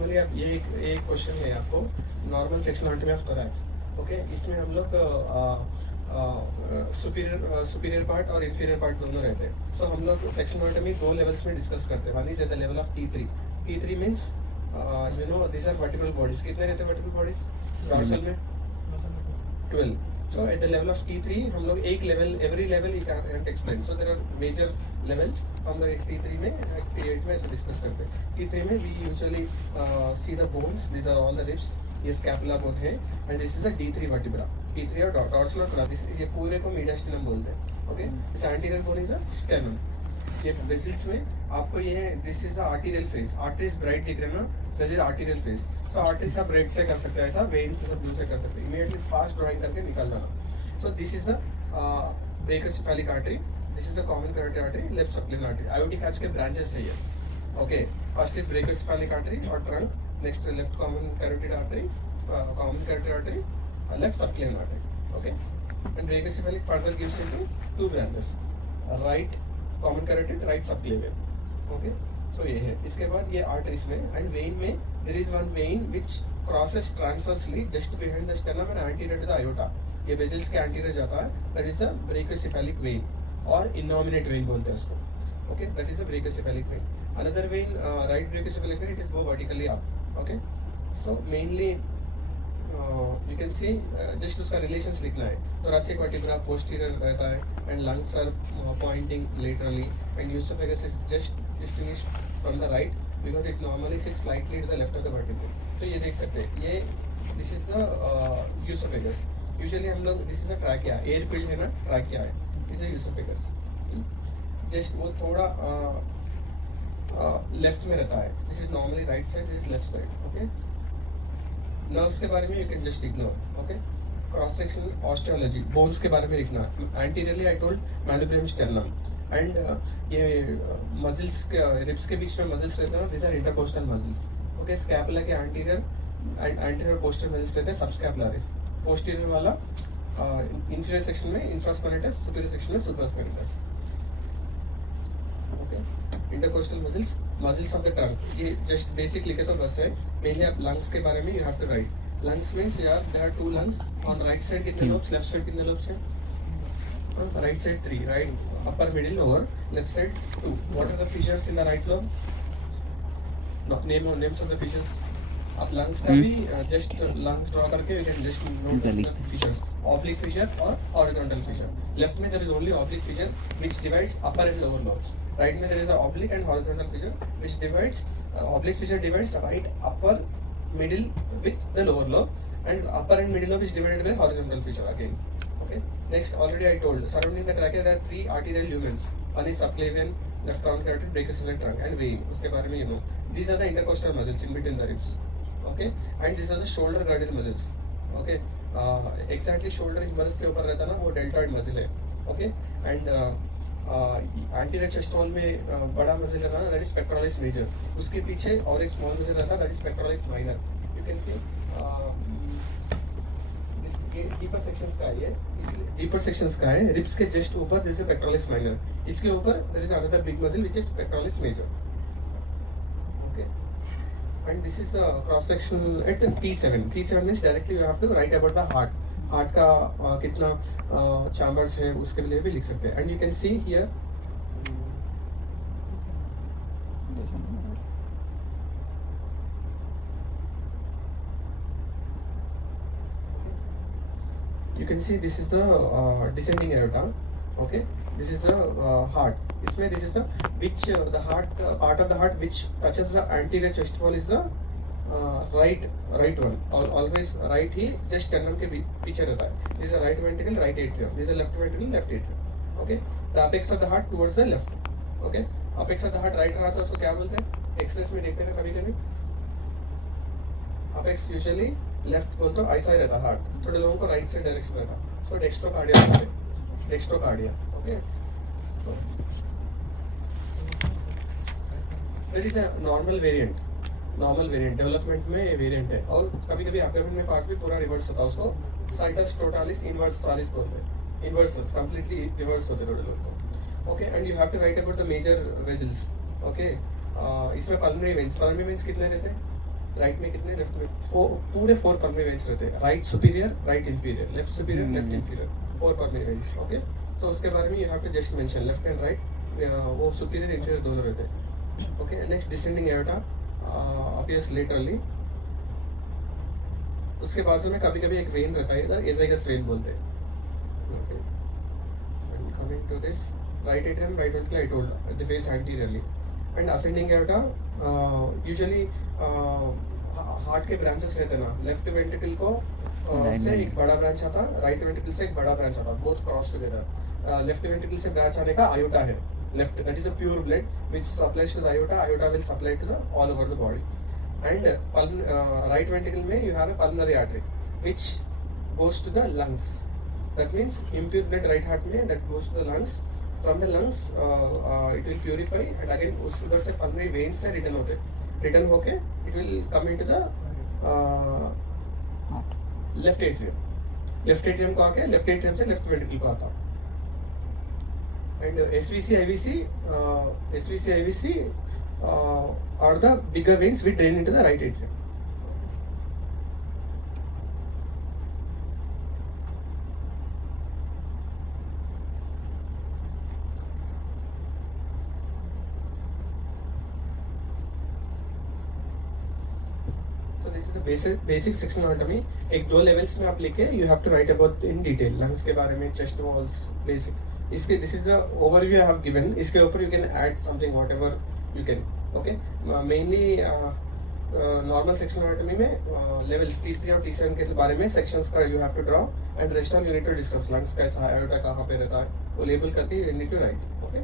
नॉर्मली आप ये एक क्वेश्चन है आपको, normal section anatomy of thorax. Okay, इसमें हम लोग सुपीरियर पार्ट और इंफीरियर पार्ट दोनों रहते हैं। सो हम लोग सेक्शन एनाटॉमी 2 लेवल्स में डिस्कस करते हैं। One is at the level of T3। T3 means you know this are vertebral bodies. कितने रहते हैं वर्टिब्रल बॉडीज डॉर्सल में? 12। So at the level of T3 हम लोग एक level, every level you can't explain. So there are major levels. हम लोग T3 में T8 में ऐसे डिस्कस करते हैं। T3 में we usually see the bones. These are all the ribs. ये scapula बोन है and this is the D3 vertebra. T3 और dorsal और thoracic, ये पूरे को mediastinum बोलते हैं। Okay? This anterior bone is a sternum. ये vessels में आपको ये this is the arterial phase. Arteries bright दिख रहे हैं ना? This is arterial phase. तो आर्टरी आप रेड से कर सकते हैं, ऐसा वेन से सब ब्लू से कर सकते हैं। इमीडिएटली फास्ट ड्राइंग करके निकाल देना। So this is a brachiocephalic artery, this is a common carotid artery, left subclavian artery. Aortic arch के ब्रांचेस है ये। Okay, first is brachiocephalic artery और trunk, next left common carotid artery, common carotid artery, left subclavian artery. Okay, and brachiocephalic further gives into 2 branches, right common carotid, right subclavian. Okay, so ये है। इसके बाद ये arteries में and vein में there is one vein which crosses transversely just behind the sternum and anterior to the aorta. ये वेसल्स के anterior जाता है, that is the brachiocephalic vein और innominate vein बोलते हैं उसको. Okay, that is the brachiocephalic vein. Another vein, right brachiocephalic vein, it is go vertically up. Okay, so mainly you can see just उसका relations लिखना है. thoracic vertebra posterior रहता है and lungs are pointing laterally and esophagus is just distinguished from the right because it normally sits slightly to the left of the vertebrae. तो ये देख सकते हैं, ये this is the esophagus. Usually हम लोग this is a trachea, air filled है ना, trachea है, this is esophagus. Just वो थोड़ा लेफ्ट में रहता है, this is normally right side, this is left side. Okay. Nerves के बारे में you can just ignore. Okay. Cross section osteology, bones के बारे में लिखना। Anteriorly I told manubrium sternum and ये मसल्स के रिब्स के बीच में मसल्स रहते हैं, this are intercostal muscles. Okay, scapula के एंटीरियर पोस्टीरियर मसल्स रहते हैं, सबस्कैपुलरिस। पोस्टीरियर वाला इंफीरियर सेक्शन में इंफ्रास्पिनेटस, सुपीरियर सेक्शन में supraspinatus. Okay, intercostal muscles, muscles of the tongue, ये जस्ट बेसिक लिखे तो बस है। मेनली आप लंग्स के बारे में you have to write. lungs means there are 2 lungs on right side कितने lobes, left side कितने lobes हैं? Right side 3, right, upper middle lower, left side 2. What are the features in the right lobe? No, names of the features. आप lungs का भी just lungs draw करके you can just note the features. Oblique feature और horizontal feature. Left में there is only oblique feature which divides upper and lower lobes. Right में there is a oblique and horizontal feature which divides oblique feature divides right upper middle with the lower lobe and upper and middle lobe is divided by horizontal feature again. Okay, next already I told surrounding the trachea there are 3 arterial lumens. One is subclavian, left common carotid, brachiocephalic trunk and vein. उसके बारे में you know. These are the intercostal muscles in between the ribs. Okay, and these are the shoulder girdle muscles. Okay, exactly shoulder muscles के ऊपर रहता ना वो deltoid muscle है. Okay, and anterior chest wall में बड़ा मसल रहता है, that is pectoralis major. उसके पीछे और एक small मसल रहता है, that is pectoralis minor. You can see this deeper sections का है, deeper sections का है, ribs के just ऊपर this is pectoralis minor. इसके ऊपर there is another big muscle which is pectoralis major. Okay, and this is cross section at T7. T7 means directly you have to write about the heart. Heart का कितना चैम्बर्स है उसके लिए भी लिख सकते हैं। And you can see here you can see this is the descending aorta. Okay, this is the heart. इसमें this is the which the heart part of the heart which touches the anterior chest wall is the right one. Always right he just sternum के पीछे रहता है. This is a right ventricle, right atrium. This is a left ventricle, left atrium. Okay, the apex of the heart towards the left. Okay, apex of the heart right रहा तो उसको क्या बोलते हैं? एक्सरेस में देखते हैं कभी apex usually left बोल तो ऐसा ही रहता है हार्ट, थोड़े लोगों को राइट साइड डायरेक्शन रहता है, सो डेक्स्ट्रोकार्डिया बोलते हैं, dextrocardia. Okay, this is a normal variant development में वेरिएंट है. और कभी कभी एब्डोमेन में पार्ट भी पूरा रिवर्स होता है, उसको साइटस टोटालिस इनवर्स सालिस बोलते हैं. इनवर्सस कंप्लीटली रिवर्स होते थोड़े लोग को. Okay, and you have to write about the major vessels. Okay, इसमें पल्मोनरी वेन्स कितने रहते हैं? राइट में कितने, लेफ्ट में पूरे 4 पल्मोनरी वेन्स रहते हैं, right superior, right inferior, left superior, left inferior, 4 pulmonary veins. Okay, तो उसके बारे में you have to just mention left and right, वो सुपीरियर इंफीरियर दोनों रहते हैं. Okay, next descending aorta appears laterally. उसके बाजू में कभी कभी एक वेन रहता है इधर, एजाइगस वेन बोलते हैं. Okay, and coming to this right atrium, right ventricle, I told the face anteriorly. And ascending aorta usually heart के ब्रांचेस रहते हैं ना, लेफ्ट वेंट्रिकल को से एक बड़ा ब्रांच आता, राइट वेंट्रिकल से एक बड़ा ब्रांच आता, both cross together. Left ventricle से ब्रांच आने का आयोटा है, left, that is a pure blood which supplies to the aorta. Aorta will supply to the all over the body. And right ventricle में you have a pulmonary artery which goes to the lungs. That means impure blood right heart में that goes to the lungs. From the lungs it will purify and again उधर से pulmonary veins से रिटर्न होते, रिटर्न होके it will come into the left atrium. Left atrium को आके left atrium से left ventricle को आता. And SVC IVC are the bigger veins which drain into the right atrium. Basic sectional anatomy एक 2 लेवल्स में आप लिखे, you have to write about in detail lungs के बारे में, चेस्ट वॉल्स, बेसिक. इसके this is the overview I have given. इसके ऊपर you can add something whatever you can. Okay, mainly normal sectional anatomy में लेवल्स T3 और T7 के बारे में सेक्शंस का you have to draw and rest of you need to discuss. Lungs कैसा है, आयोटा कहाँ पे रहता है, वो लेबल करके you need to write. Okay.